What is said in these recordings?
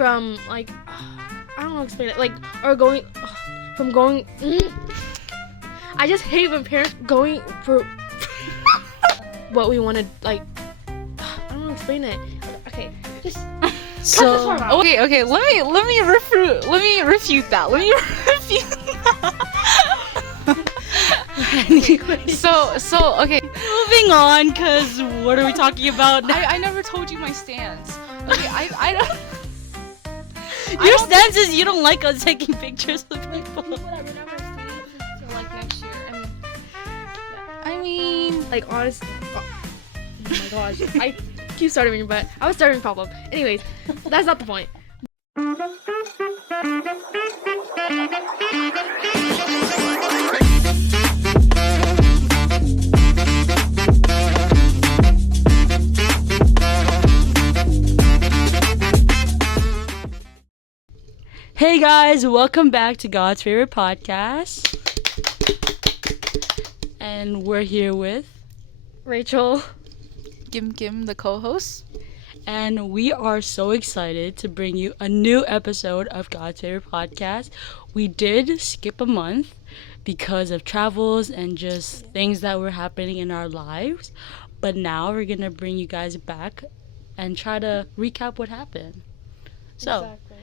from like I don't know how to explain it, like, or going from going. I just hate when parents going for what we wanted, like. I don't know how to explain it. Okay, just. So okay, let me refute that. Anyway. So okay. Moving on, cause what are we talking about now? I never told you my stance. Okay, I don't. Your stance is you don't like us taking pictures of people. Like next year. I mean, like honestly. Oh my gosh. I keep starting me, but I was starting a problem. Anyways, that's not the point. Hey guys, welcome back to God's favorite podcast. And we're here with Rachel. Kim, the co-host. And we are so excited to bring you a new episode of God's favorite podcast. We did skip a month because of travels and just things that were happening in our lives. But now we're going to bring you guys back and try to recap what happened. So, Exactly.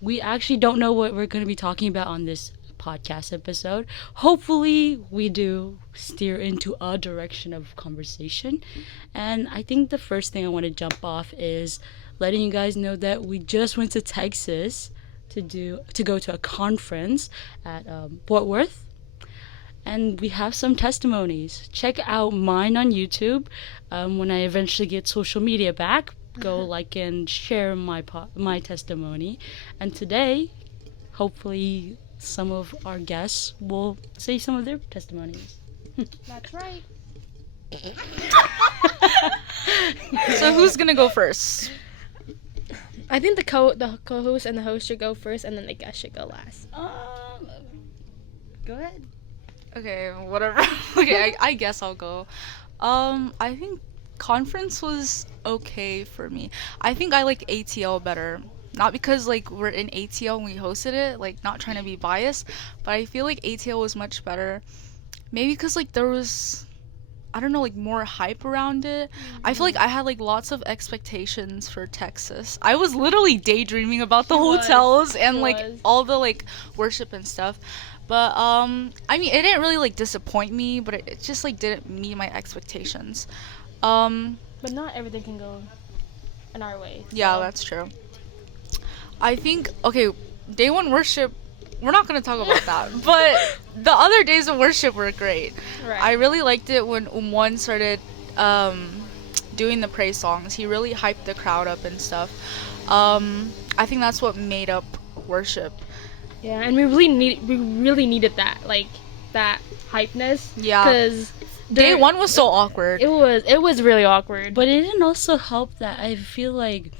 we actually don't know what we're going to be talking about on this podcast episode. Hopefully, we do steer into a direction of conversation. And I think the first thing I want to jump off is letting you guys know that we just went to Texas to go to a conference at Fort Worth. And we have some testimonies. Check out mine on YouTube when I eventually get social media back. Go like and share my testimony. And today, hopefully, some of our guests will say some of their testimonies. That's right. So who's gonna go first? I think the co-host and the host should go first, and then the guest should go last. Go ahead. Okay, whatever. Okay, I guess I'll go. I think conference was okay for me. I think I like ATL better. Not because like we're in ATL and we hosted it, like not trying to be biased, but I feel like ATL was much better. Maybe because like there was, I don't know, like more hype around it. I feel like I had like lots of expectations for Texas. I was literally daydreaming about the hotels and like all the like worship and stuff. But I mean it didn't really like disappoint me, but it just like didn't meet my expectations. But not everything can go in our way. Yeah, that's true. I think, okay, day one worship, we're not going to talk about that, but the other days of worship were great. Right. I really liked it when Umwon started doing the praise songs. He really hyped the crowd up and stuff. I think that's what made up worship. Yeah, and we really needed that, like, that hypeness. Yeah. Because day one was so awkward. It was really awkward. But it didn't also help that I feel like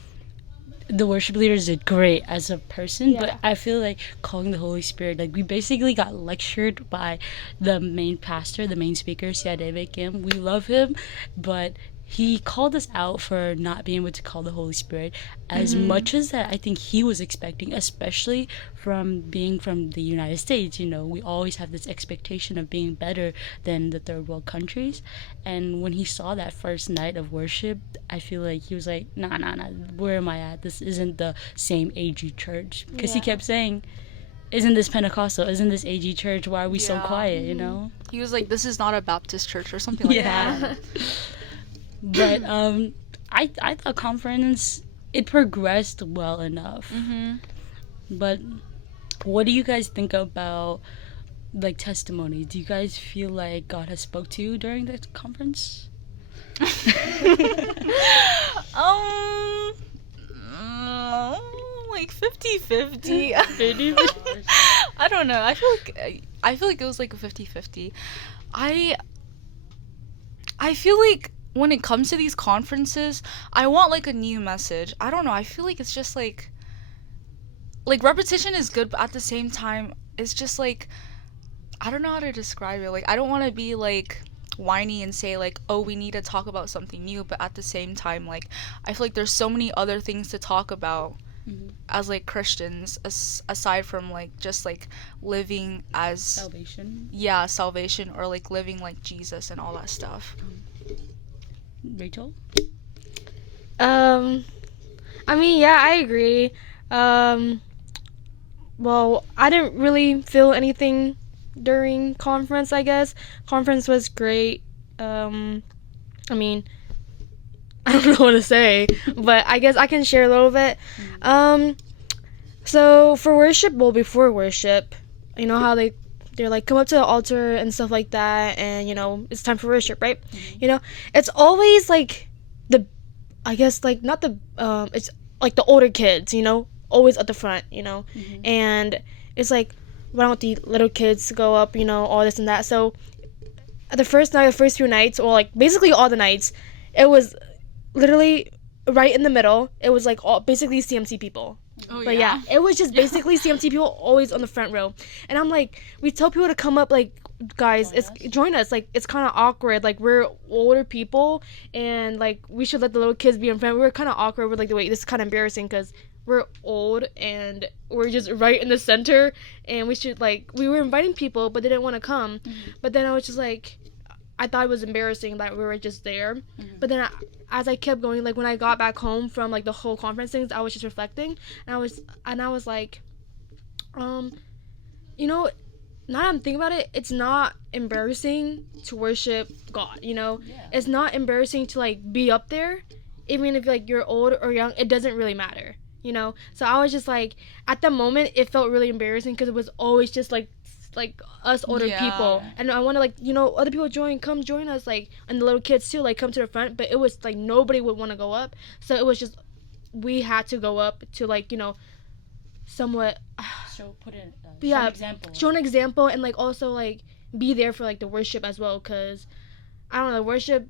the worship leaders did great as a person, but I feel like calling the Holy Spirit, like we basically got lectured by the main pastor, the main speaker, ZAG Kim. We love him, but he called us out for not being able to call the Holy Spirit as much as that I think he was expecting, especially from being from the United States. You know, we always have this expectation of being better than the third world countries. And when he saw that first night of worship, I feel like he was like, nah, where am I at? This isn't the same AG church. Because he kept saying, isn't this Pentecostal? Isn't this AG church? Why are we so quiet, you know? He was like, this is not a Baptist church or something like that. But I thought conference, it progressed well enough. But what do you guys think about like testimony? Do you guys feel like God has spoke to you during the conference? Like 50-50. I don't know. I feel like it was like a 50-50. I feel like when it comes to these conferences, I want like a new message. I don't know. I feel like it's just like repetition is good, but at the same time, it's just like, I don't know how to describe it. Like, I don't want to be like whiny and say like, oh, we need to talk about something new, but at the same time, like, I feel like there's so many other things to talk about as like Christians, aside from like just like living as Salvation. salvation, or like living like Jesus and all that stuff. Rachel? I mean, yeah, I agree. Well, I didn't really feel anything during conference, I guess. Conference was great. I mean, I don't know what to say, but I guess I can share a little bit. So for worship, well, before worship, you know how they're like, come up to the altar and stuff like that, and you know it's time for worship, right? You know, it's always like I guess like not the it's like the older kids, you know, always at the front, you know, and it's like, why don't the little kids go up, you know, all this and that. So the first few nights, or like basically all the nights, it was literally right in the middle. It was like all basically CMC people. But yeah, it was just basically CMC people always on the front row. And I'm like, we tell people to come up, like, guys, join us. Like, it's kind of awkward. Like, we're older people, and like we should let the little kids be in front. We were kind of awkward. We're like, wait, this is kind of embarrassing because we're old and we're just right in the center, and we should, like, we were inviting people but they didn't want to come. But then I was just like, I thought it was embarrassing that we were just there. But then as I kept going, like when I got back home from like the whole conference things, I was just reflecting, and I was like, you know, now that I'm thinking about it, it's not embarrassing to worship God, you know? It's not embarrassing to like be up there, even if like you're old or young, it doesn't really matter, you know? So I was just like, at the moment it felt really embarrassing because it was always just like us older people, and I want to, like, you know, other people come join us, like, and the little kids too, like, come to the front. But it was like nobody would want to go up, so it was just we had to go up to, like, you know, somewhat show an example, and like also like be there for like the worship as well, because I don't know, worship,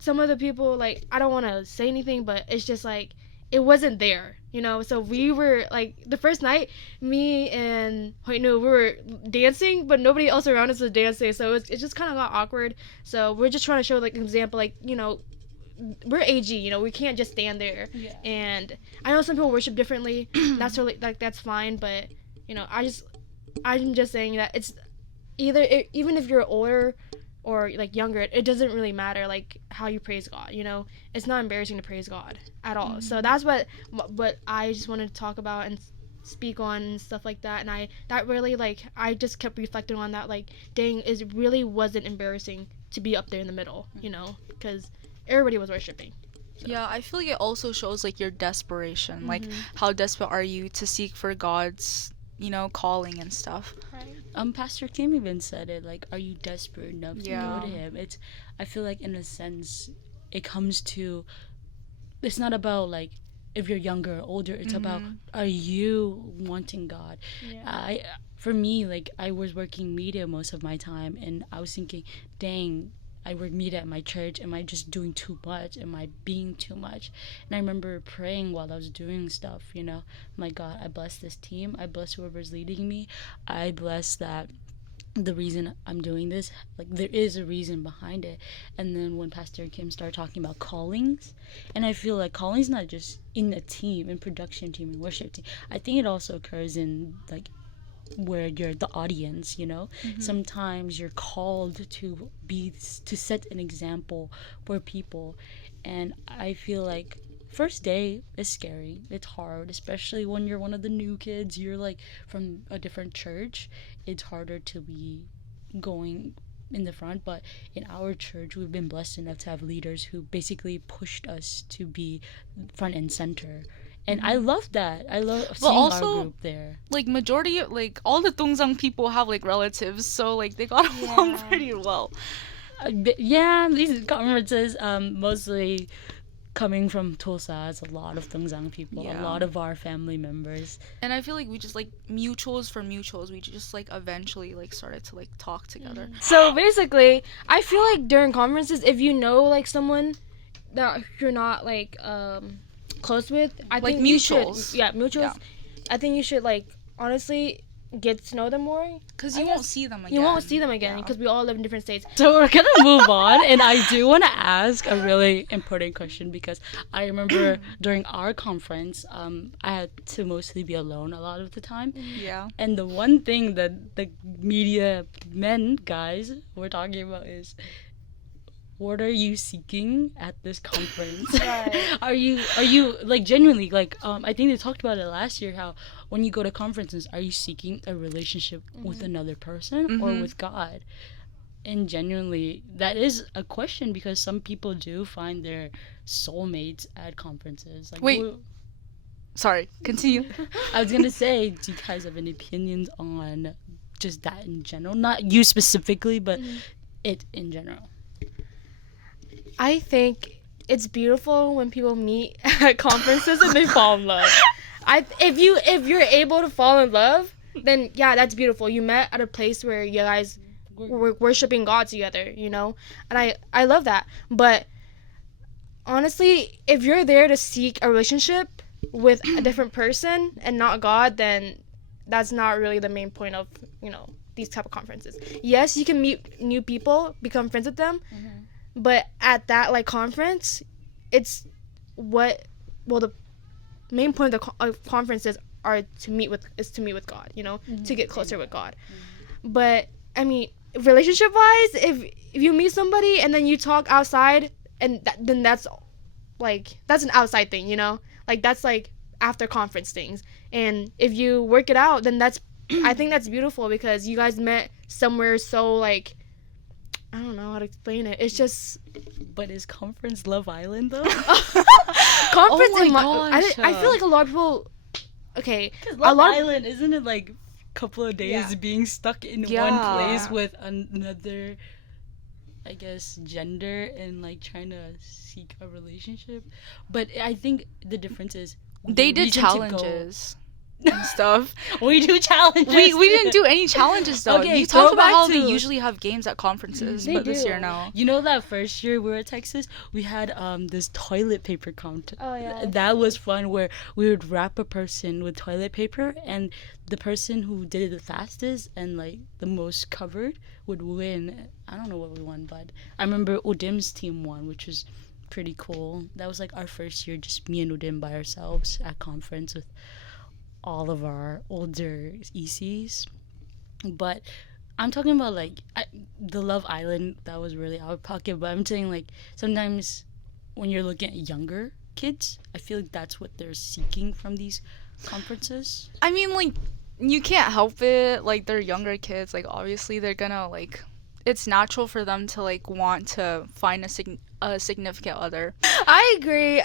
some of the people, like, I don't want to say anything, but it's just like it wasn't there, you know. So we were like, the first night, me and Hoinu, we were dancing, but nobody else around us was dancing, so it just kind of got awkward. So we're just trying to show like an example, like, you know, we're AG, you know, we can't just stand there. And I know some people worship differently. That's really, like, that's fine, but you know, I'm just saying that it's even if you're older or like younger, it doesn't really matter, like, how you praise God, you know. It's not embarrassing to praise God at all. So that's what I just wanted to talk about and speak on and stuff like that. And that really, like, I just kept reflecting on that, like, dang, it really wasn't embarrassing to be up there in the middle, you know, because everybody was worshiping. So. Yeah, I feel like it also shows like your desperation, like how desperate are you to seek for God's, you know, calling and stuff. Right. Pastor Kim even said it, like, are you desperate enough to go to him? I feel like in a sense it comes to, it's not about like if you're younger or older, it's about, are you wanting God? For me, like, I was working media most of my time, and I was thinking, dang, I work media at my church. Am I just doing too much? Am I being too much? And I remember praying while I was doing stuff, you know. My God, I bless this team. I bless whoever's leading me. I bless that the reason I'm doing this, like, there is a reason behind it. And then when Pastor Kim started talking about callings, and I feel like callings not just in a team, in production team, in worship team. I think it also occurs in, like, where you're the audience, you know. Sometimes you're called to set an example for people, and I feel like first day is scary, it's hard, especially when you're one of the new kids, you're like from a different church. It's harder to be going in the front, but in our church we've been blessed enough to have leaders who basically pushed us to be front and center. And I love that. I love seeing also, our group there. Like, majority, like, all the Dongzang people have, like, relatives, so, like, they got along pretty well. These conferences, mostly coming from Tulsa, it's a lot of Dongzang people, a lot of our family members. And I feel like we just, like, mutuals for mutuals, we just, like, eventually, like, started to, like, talk together. So, basically, I feel like during conferences, if you know, like, someone that you're not, like, close with, I think mutuals. mutuals. Yeah. I think you should, like, honestly, get to know them more. Because I you guess won't see them again. You won't see them again Yeah. because we all live in different states. So we're gonna move on, and I do want to ask a really important question because I remember during our conference, I had to mostly be alone a lot of the time, Yeah. and the one thing that the media guys were talking about is, what are you seeking at this conference? Right. Are you like genuinely like I think they talked about it last year, how when you go to conferences, are you seeking a relationship with another person or with God? And genuinely, that is a question because some people do find their soulmates at conferences. Like, Wait. Sorry, continue. I was gonna say, do you guys have any opinions on just that in general? Not you specifically, but it in general. I think it's beautiful when people meet at conferences and they fall in love. If you're able to fall in love, then yeah, that's beautiful. You met at a place where you guys were worshiping God together, you know? And I love that. But honestly, if you're there to seek a relationship with a different person and not God, then that's not really the main point of, you know, these type of conferences. Yes, you can meet new people, become friends with them, but at that like conference, it's the main point of the conferences are to meet with God, you know, to get closer with God. But I mean, relationship wise, if you meet somebody and then you talk outside, and then that's an outside thing, you know, like that's like after conference things. And if you work it out, then I think that's beautiful because you guys met somewhere so like, I don't know how to explain it. It's just. But is conference Love Island though? Conference. Oh my gosh. I feel like a lot of people. Okay, Love Island, isn't it like a couple of days Yeah. being stuck in one Yeah. place with another, I guess, gender and like trying to seek a relationship? But I think the difference is They the did reason to go- challenges and stuff. We do challenges. We didn't do any challenges though. Okay, You talked go about back how they to- usually have games at conferences, They but this do. year no. You know that first year we were at Texas, we had this toilet paper contest. Oh, yeah. That was fun, where we would wrap a person with toilet paper, and the person who did it the fastest and like the most covered would win. I don't know what we won, but I remember Udim's team won, which was pretty cool. That was like our first year, just me and Udim by ourselves at conference with all of our older ECs. But I'm talking about like the Love Island, that was really out of pocket. But I'm saying like sometimes when you're looking at younger kids, I feel like that's what they're seeking from these conferences. I mean, like, you can't help it. Like, they're younger kids. Like, obviously, they're gonna, like, it's natural for them to, like, want to find a significant other. I agree.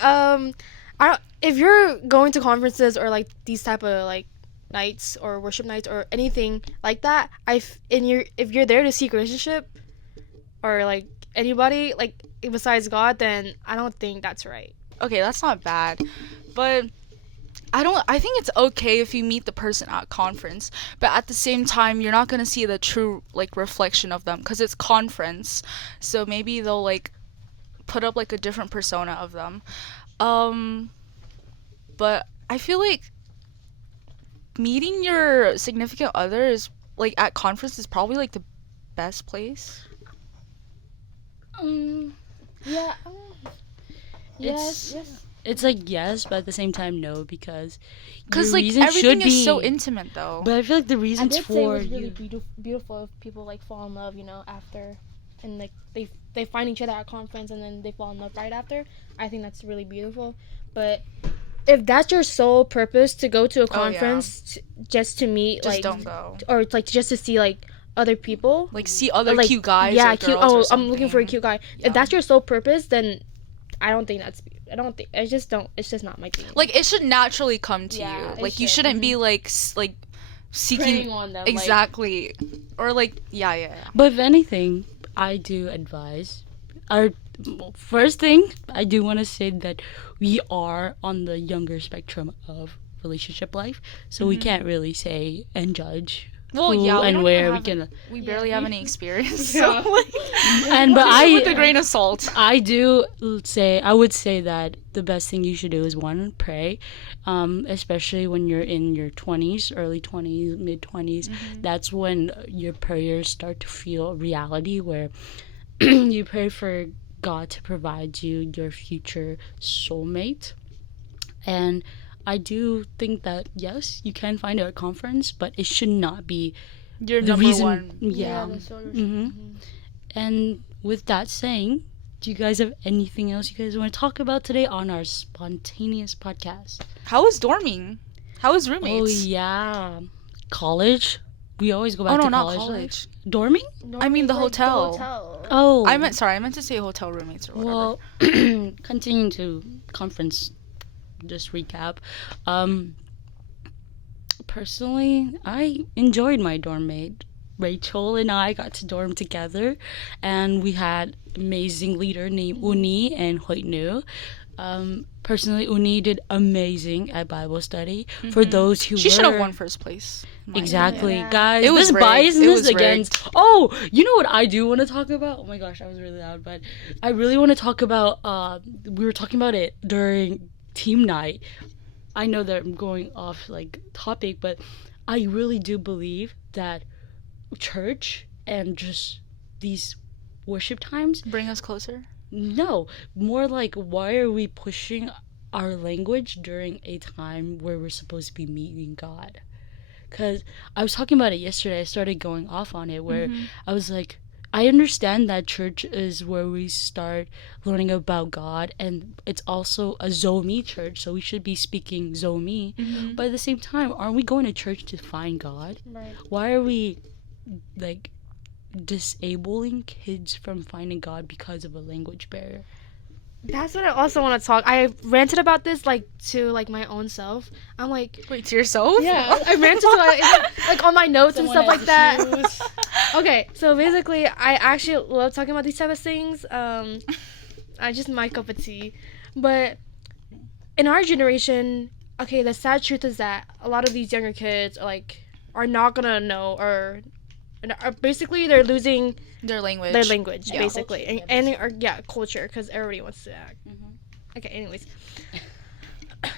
If you're going to conferences or like these type of like nights or worship nights or anything like that, if you're there to seek a relationship or like anybody like besides God, then I don't think that's right. Okay, that's not bad. But I think it's okay if you meet the person at conference, but at the same time, you're not gonna see the true like reflection of them because it's conference. So maybe they'll like put up like a different persona of them. But I feel like meeting your significant other is like at conference is probably like the best place. Yeah. Yes. It's like yes, but at the same time no, because Because your like reason everything should is so be- intimate though. But I feel like the I reasons did say it for was really you. beautiful if people like fall in love, you know, after, and like they find each other at a conference and then they fall in love right after. I think that's really beautiful. But if that's your sole purpose to go to a conference just to meet Just like don't go. or like just to see like other people, Like see other like, cute guys. yeah, or cute. girls or I'm looking for a something. cute guy. Yeah. If that's your sole purpose, then I don't think I just don't. It's just not my thing. Like it should naturally come to Yeah, you. it Like you should. shouldn't be like like seeking Preying on them, like- exactly, or like yeah. But if anything, I do advise. Our first thing, I do want to say that we are on the younger spectrum of relationship life, so we can't really say and judge Well, who yeah, and where we can. We barely have any experience, so like, And but with a grain of salt. I would say that the best thing you should do is one, pray, especially when you're in your 20s, early 20s, mid 20s. That's when your prayers start to feel reality, where you pray for God to provide you your future soulmate. And I do think that yes, you can find it at a conference, but it should not be Your the number reason. one. Yeah. And with that saying, do you guys have anything else you guys want to talk about today on our spontaneous podcast? How is dorming? How is Oh roommates? yeah, college. We always go back Oh no, to not college. college. Dorming? I mean the hotel. Oh, I meant to say hotel roommates or whatever. well, continuing to conference. Just recap. Personally, I enjoyed my dorm mate. Rachel and I got to dorm together, and we had amazing leader named Uni and Hoitnu. Personally, Uni did amazing at Bible study. For those who She should have won first place. Exactly, Yeah. guys. It was this rigged. biasness It was against. Oh, you know what I do want to talk about? Oh my gosh, I was really loud, but I really want to talk about. We were talking about it during team night. I know that I'm going off like topic, but I really do believe that church and just these worship times, Bring us closer. no, more like why are we pushing our language during a time where we're supposed to be meeting God? Because I was talking about it yesterday. I started going off on it where I was like, I understand that church is where we start learning about God, and it's also a Zomi church, so we should be speaking Zomi. But at the same time, aren't we going to church to find God? Right. Why are we like disabling kids from finding God because of a language barrier? That's what I also want to talk. I ranted about this like to like my own self. I'm like, Wait, to yourself? yeah, I ranted to like on my notes and stuff like that. Okay, so basically, I actually love talking about these type of things. I just my cup of tea, but in our generation, okay, the sad truth is that a lot of these younger kids are not gonna know or basically they're losing Their language. their language Yeah. basically Culture, and culture because everybody wants to act. Okay, anyways,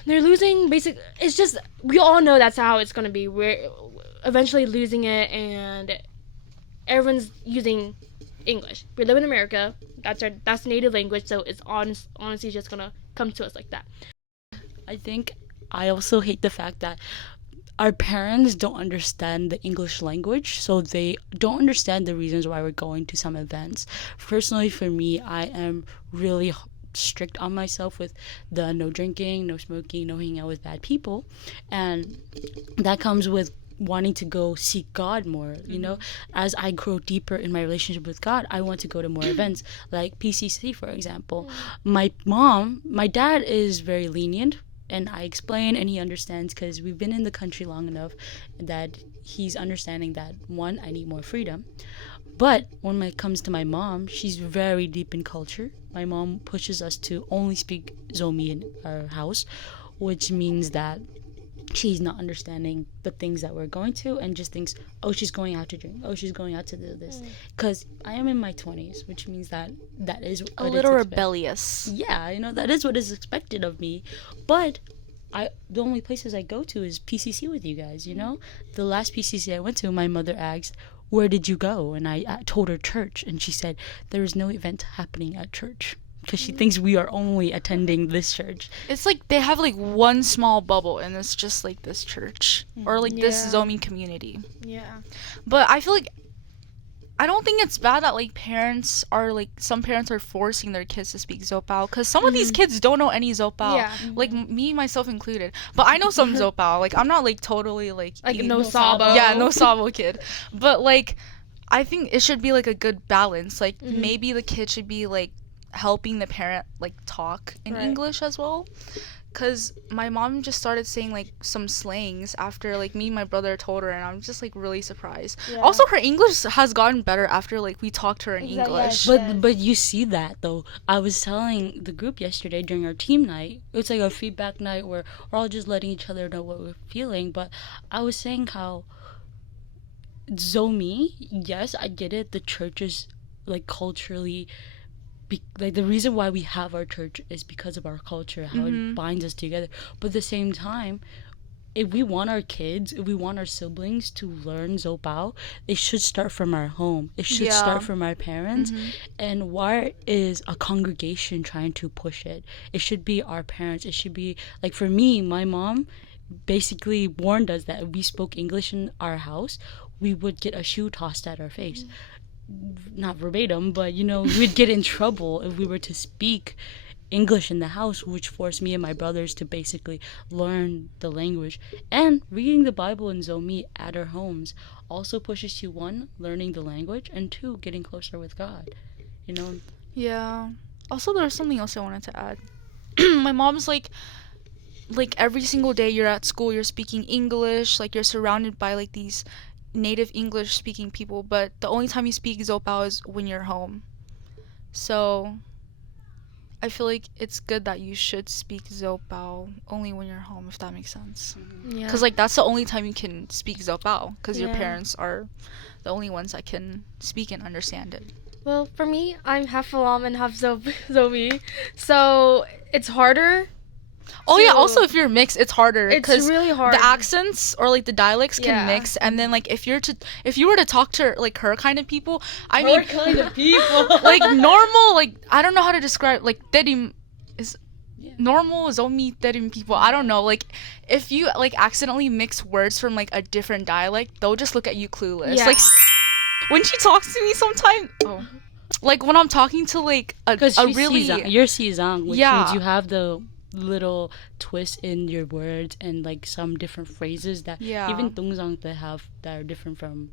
they're losing basic. It's just we all know that's how it's gonna be. We're eventually losing it, and everyone's using English. We live in America. That's native language, so it's honestly just gonna come to us like that. I think I also hate the fact that our parents don't understand the English language, so they don't understand the reasons why we're going to some events. Personally, for me, I am really strict on myself with the no drinking, no smoking, no hanging out with bad people, and that comes with wanting to go seek God more. You know, as I grow deeper in my relationship with God, I want to go to more events like PCC, for example. My dad is very lenient, and I explain and he understands because we've been in the country long enough that he's understanding that one, I need more freedom. But when it comes to my mom, she's very deep in culture. My mom pushes us to only speak Zomi in our house, which means that she's not understanding the things that we're going to and just thinks, oh, she's going out to drink, oh, she's going out to do this. Because I am in my 20s, which means that is A what little is expected. rebellious. Yeah, that is what is expected of me. But the only places I go to is PCC with you guys. The last PCC I went to, my mother asked, where did you go? And I told her church, and she said there is no event happening at church because she thinks we are only attending this church. It's like they have like one small bubble, and it's just like this church or like this Yeah. Zomi community. Yeah. But I feel like I don't think it's bad that like some parents are forcing their kids to speak Zopao, because some of these kids don't know any Zopao. Yeah. Like me myself included. But I know some Zopao. Like I'm not like totally like No sabo. Yeah, no Sabo kid. But like I think it should be like a good balance. Like maybe the kid should be like helping the parent like talk in Right. English as well. Cause my mom just started saying like some slangs after like me and my brother told her, and I'm just like really surprised. Yeah. Also, her English has gotten better after like we talked to her in Exactly, English. yes. But you see that though. I was telling the group yesterday during our team night. It's like a feedback night where we're all just letting each other know what we're feeling. But I was saying how Zomi, yes, I get it. The church is like culturally, like the reason why we have our church is because of our culture, how it binds us together. But at the same time, if we want our kids, if we want our siblings to learn Zopao, it should start from our home. It should start from our parents. And why is a congregation trying to push it? It should be our parents. It should be, like, for me, my mom basically warned us that if we spoke English in our house, we would get a shoe tossed at our face. Not verbatim, but, you know, we'd get in trouble if we were to speak English in the house, which forced me and my brothers to basically learn the language. And reading the Bible in Zomi at our homes also pushes you, one, learning the language, and two, getting closer with God. You know? Yeah. Also, there's something else I wanted to add. My mom's like every single day you're at school, you're speaking English, like you're surrounded by like these native English speaking people, but the only time you speak Zopao is when you're home. So I feel like it's good that you should speak Zopao only when you're home, if that makes sense. Yeah. Because like that's the only time you can speak Zopao, because your Yeah. parents are the only ones that can speak and understand it. Well, for me, I'm half Falam and half Zomi, so it's harder. Oh yeah, So- also if you're mixed, it's harder It's because really hard. the accents or like the dialects can Yeah. mix, and then like if you were to talk to like her kind of people, I mean, kind of people. like normal, like I don't know how to describe, like terim is normal zomi terim people. I don't know, like if you like accidentally mix words from like a different dialect, they'll just look at you clueless. Yeah. Like when she talks to me sometimes, like when I'm talking to like a Because really you're Sizang, which Yeah. means you have the little twist in your words and like some different phrases that Yeah. even Tungzang they have that are different from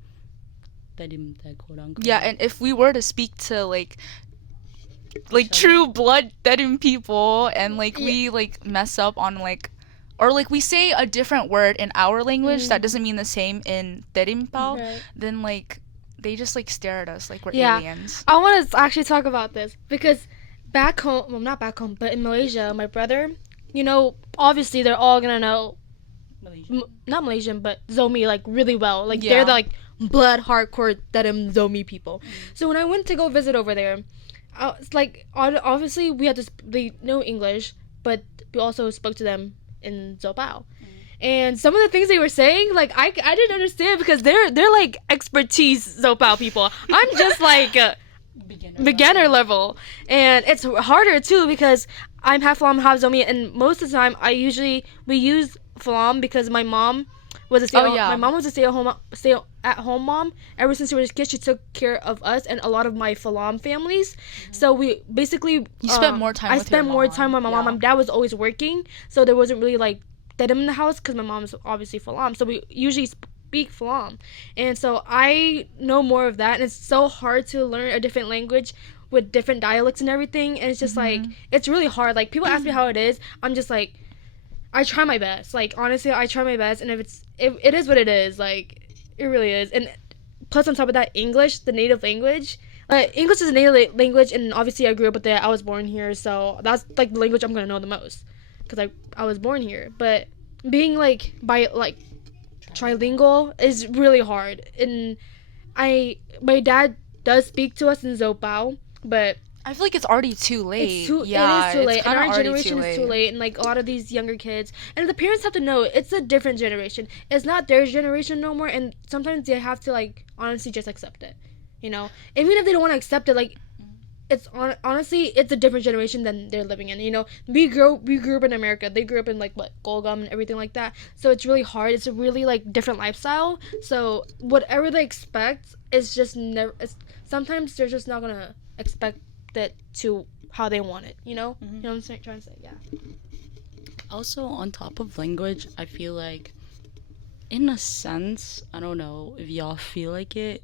Tadim, quote unquote. Yeah, and if we were to speak to like true blood Terim people, and like we like mess up on like, or like we say a different word in our language that doesn't mean the same in Terim Pao, Right. then like they just like stare at us like we're Yeah. aliens. I want to actually talk about this because back home, well, not back home, but in Malaysia, my brother, you know, obviously they're all gonna know, not Malaysian, but Zomi like really well. Like they're Yeah. the like blood hardcore Dedim Zomi people. So when I went to go visit over there, it's like obviously we had to they know English, but we also spoke to them in Zopao. And some of the things they were saying, like I didn't understand because they're like expertise Zopao people. I'm just like beginner level, and it's harder too because I'm half Falam, half Zomi, and most of the time we use Falam because my mom was a my mom was a stay at home mom. Ever since we were kids, she took care of us and a lot of my Falam families. So we basically You spent more time I with spent your more mom. time with my mom. Yeah. My dad was always working, so there wasn't really like Dedim in the house because my mom's obviously Falam. So we usually speak Falam, and so I know more of that. And it's so hard to learn a different language with different dialects and everything. And it's just like it's really hard. Like people ask me how it is, I'm just like I try my best. Like honestly, I try my best, and if it is what it is, like it really is. And plus on top of that, English, the native language. English is a native language, and obviously I grew up with it. I was born here, so that's like the language I'm gonna know the most because I was born here. But being like trilingual is really hard. And my dad does speak to us in Zopao, but I feel like it's already too late. it is too late. And kinda our already generation is too late. And like a lot of these younger kids, and the parents have to know it's a different generation. It's not their generation no more. And sometimes they have to like honestly just accept it. You know, even if they don't want to accept it, like it's honestly it's a different generation than they're living in. You know, we grew up in America. They grew up in like what Golgum and everything like that. So it's really hard. It's a really like different lifestyle. So whatever they expect is just never. Sometimes they're just not gonna expect it to how they want it. You know, you know what I'm trying to say? Yeah. Also, on top of language, I feel like, in a sense, I don't know if y'all feel like it,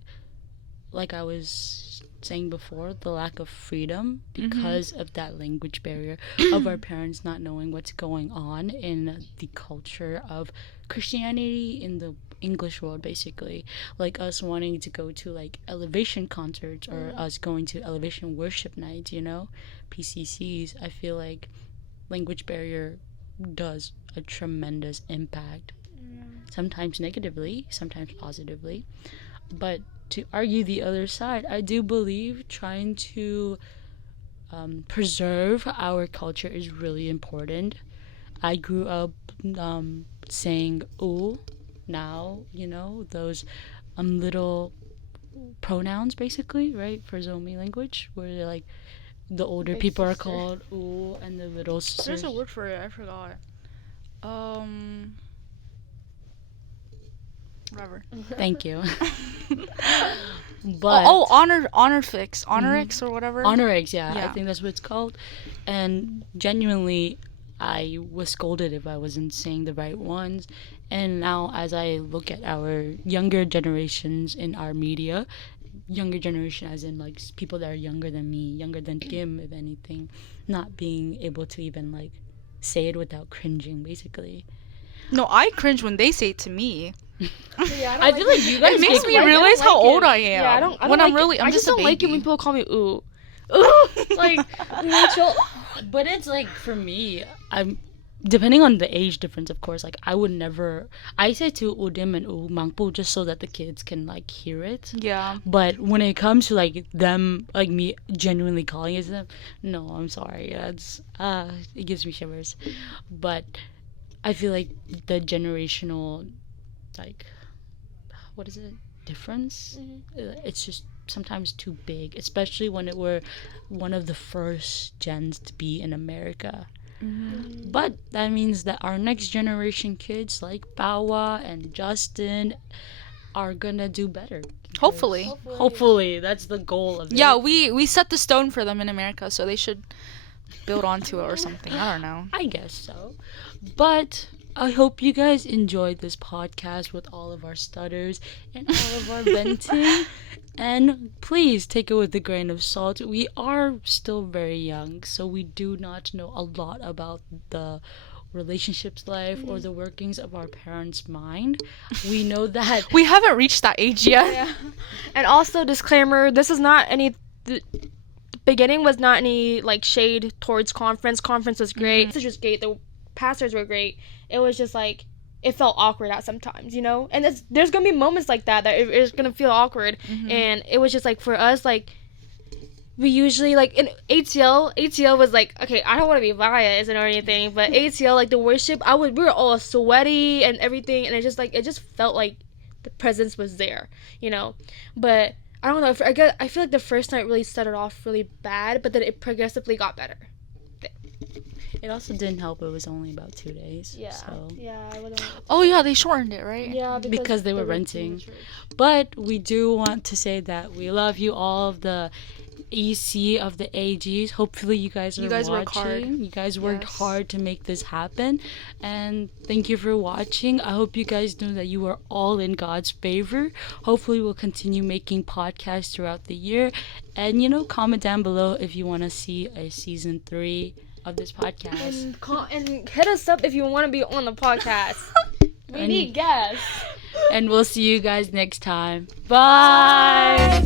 like I was saying before, the lack of freedom because of that language barrier of our parents not knowing what's going on in the culture of Christianity in the English world, basically. Like us wanting to go to like elevation concerts or us going to elevation worship nights, you know, PCCs. I feel like language barrier does a tremendous impact, sometimes negatively, sometimes positively. But to argue the other side, I do believe trying to preserve our culture is really important. I grew up saying "oo" now, those little pronouns basically, right? For Zomi language, where like the older Big people are sister. called "oo" and the little sisters. There's a word for it. I forgot. Whatever. Thank you. But honorifics or whatever. honorics, yeah, I Yeah. think that's what it's called. And genuinely, I was scolded if I wasn't saying the right ones. And now, as I look at our younger generations in our media, younger generation as in like people that are younger than me, younger than Kim, if anything, not being able to even like say it without cringing, basically. No, I cringe when they say it to me. I feel like you guys It makes get me like- realize how old I am. Yeah, I don't when like I'm really, it. I'm I just a don't like it baby. when people call me ooh. Ooh. Like, Rachel. But it's like for me, I'm depending on the age difference, of course. Like I would never. I say to udim and mangpo just so that the kids can like hear it. Yeah. But when it comes to like them, like me genuinely calling it them, no, I'm sorry. That's it gives me shivers. But I feel like the generational, like, what is it? Difference? It's just sometimes too big, especially when it were one of the first gens to be in America. But that means that our next generation kids like Bawa and Justin are gonna do better. Hopefully. Hopefully, that's the goal of it. Yeah, we set the stone for them in America, so they should build onto it or something. I don't know. I guess so. But I hope you guys enjoyed this podcast with all of our stutters and all of our venting. And please take it with a grain of salt. We are still very young, so we do not know a lot about the relationships life or the workings of our parents' mind. We know that We haven't reached that age yet. Yeah. And also, disclaimer: this is not any. The beginning was not any like shade towards conference. Conference was great. This is just great. The pastors were great. It was just like it felt awkward at sometimes, And there's gonna be moments like that it's gonna feel awkward. And it was just like for us, like we usually like in ATL was like, okay, I don't want to be biased or anything, but ATL, like the worship, we were all sweaty and everything, and it just felt like the presence was there, But I don't know. I feel like the first night really started off really bad, but then it progressively got better. it also didn't help. It was only about 2 days. Yeah. So. Yeah. I wouldn't. Oh yeah, they shortened it, right? Yeah, Because they were renting. But we do want to say that we love you, all of the EC of the AGs. Hopefully you guys are watching. work hard. You guys worked Yes. hard to make this happen. And thank you for watching. I hope you guys know that you are all in God's favor. Hopefully we'll continue making podcasts throughout the year. And, comment down below if you want to see a season 3 of this podcast. And hit us up if you want to be on the podcast. We And- need guests. And we'll see you guys next time. Bye.